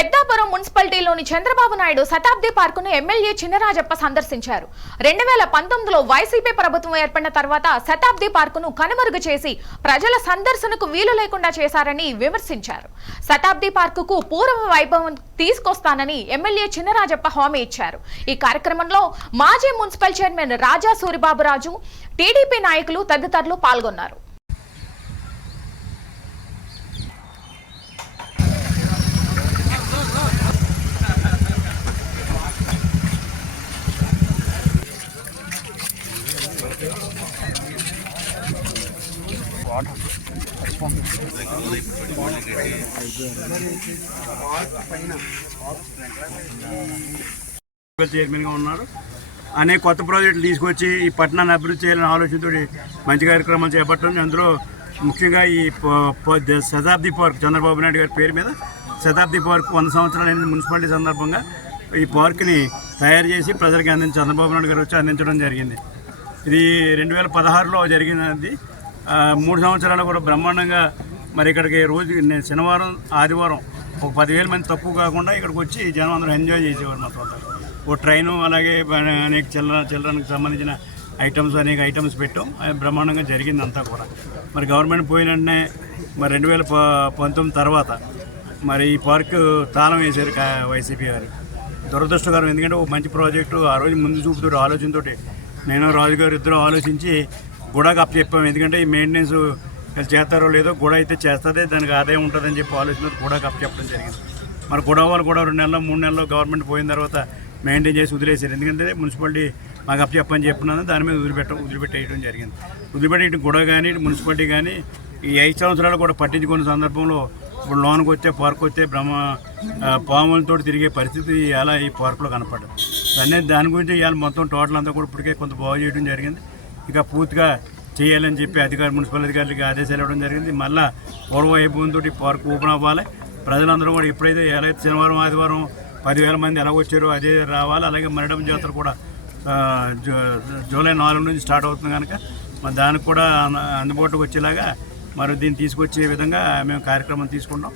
పెద్దాపురం మున్సిపాలిటీలోని చంద్రబాబు నాయుడు శతాబ్ది పార్కును ఎమ్మెల్యే చిన్నరాజప్ప సందర్శించారు. రెండు వేల పంతొమ్మిదిలో వైసీపీ ప్రభుత్వం ఏర్పడిన తర్వాత శతాబ్ది పార్కును కనుమరుగు చేసి ప్రజల సందర్శనకు వీలు లేకుండా చేశారని విమర్శించారు. శతాబ్ది పార్కుకు పూర్వ వైభవం తీసుకొస్తానని ఎమ్మెల్యే చిన్నరాజప్ప హామీ ఇచ్చారు. ఈ కార్యక్రమంలో మాజీ municipal chairman Raja Suribaburaju TDP నాయకులు తదితరులు పాల్గొన్నారు. చైర్మన్గా ఉన్నారు. అనేక కొత్త ప్రాజెక్టులు తీసుకొచ్చి ఈ పట్టణాన్ని అభివృద్ధి చేయాలని ఆలోచనతో మంచి కార్యక్రమాలు చేపట్టడం. అందులో ముఖ్యంగా ఈ ప- శతాబ్ది పార్క్ చంద్రబాబు నాయుడు గారి పేరు మీద శతాబ్ది పార్క్ వంద సంవత్సరాలు మున్సిపాలిటీ సందర్భంగా. ఈ పార్క్ని తయారు చేసి ప్రజలకు అందించి చంద్రబాబు నాయుడు గారు వచ్చి అందించడం జరిగింది. ఇది రెండు వేల పదహారులో జరిగినది. మూడు సంవత్సరాలు కూడా బ్రహ్మాండంగా మరి ఇక్కడికి రోజు నేను శనివారం ఆదివారం ఒక పదివేల మంది తక్కువ కాకుండా ఇక్కడికి వచ్చి జనం అందరూ ఎంజాయ్ చేసేవారు మా తోట ఓ ట్రైను అలాగే అనేక చిల్లర చిల్లరకు సంబంధించిన ఐటమ్స్ అనేక ఐటమ్స్ పెట్టాం. బ్రహ్మాండంగా జరిగింది అంతా కూడా. మరి గవర్నమెంట్ పోయిన వెంటనే మరి రెండు వేల ప- పంతొమ్మిది తర్వాత మరి ఈ పార్క్ తాళం వేశారు వైసీపీ గారు. దురదృష్టకరం ఎందుకంటే ఒక మంచి ప్రాజెక్టు ఆ రోజు ముందు చూపుతూ ఆలోచనతోటి నేను రాజుగారు ఇద్దరు ఆలోచించి గుడకు అప్ చెప్పాము ఎందుకంటే ఈ మెయింటెనెన్స్ చేస్తారో లేదో గుడ అయితే చేస్తుంది దానికి ఆదాయం ఉంటుందని చెప్పి ఆలోచన గుడకు అప్ చెప్పడం జరిగింది. మరి గుడ వాళ్ళు కూడా రెండు నెలలు మూడు నెలలు గవర్నమెంట్ పోయిన తర్వాత మెయింటైన్ చేసి వదిలేసారు ఎందుకంటే మున్సిపాలిటీ మాకు అప్ చెప్పని చెప్పినాను దాని మీద వదిలిపెట్ట వదిలిపెట్టేయడం జరిగింది. వదిలిపెట్టేయడం ఇటు గుడ కానీ ఇటు మున్సిపాలిటీ కానీ ఈ ఐదు సంవత్సరాలు కూడా పట్టించుకున్న సందర్భంలో ఇప్పుడు లోన్కి వచ్చే పార్క్ వచ్చే బ్రహ్మ పాములతో తిరిగే పరిస్థితి అలా ఈ పార్కులో కనపడదు అనేది దాని గురించి ఇవాళ మొత్తం టోటల్ అంతా కూడా ఇప్పటికే కొంత బాగు చేయడం జరిగింది. ఇక పూర్తిగా చేయాలని చెప్పి అధికారి మున్సిపల్ అధికారులకి ఆదేశాలు ఇవ్వడం జరిగింది. మళ్ళా పూర్వ వైభవంతో పార్క్ ఓపెన్ అవ్వాలి. ప్రజలందరూ కూడా ఎప్పుడైతే ఎలా శనివారం ఆదివారం పదివేల మంది ఎలా వచ్చారో అదే రావాలి. అలాగే మరణం జాతర కూడా జూలై నాలుగు నుంచి స్టార్ట్ అవుతుంది కనుక మరి దానికి కూడా అందుబాటులోకి వచ్చేలాగా మరి దీన్ని తీసుకొచ్చే విధంగా మేము కార్యక్రమం తీసుకుంటాం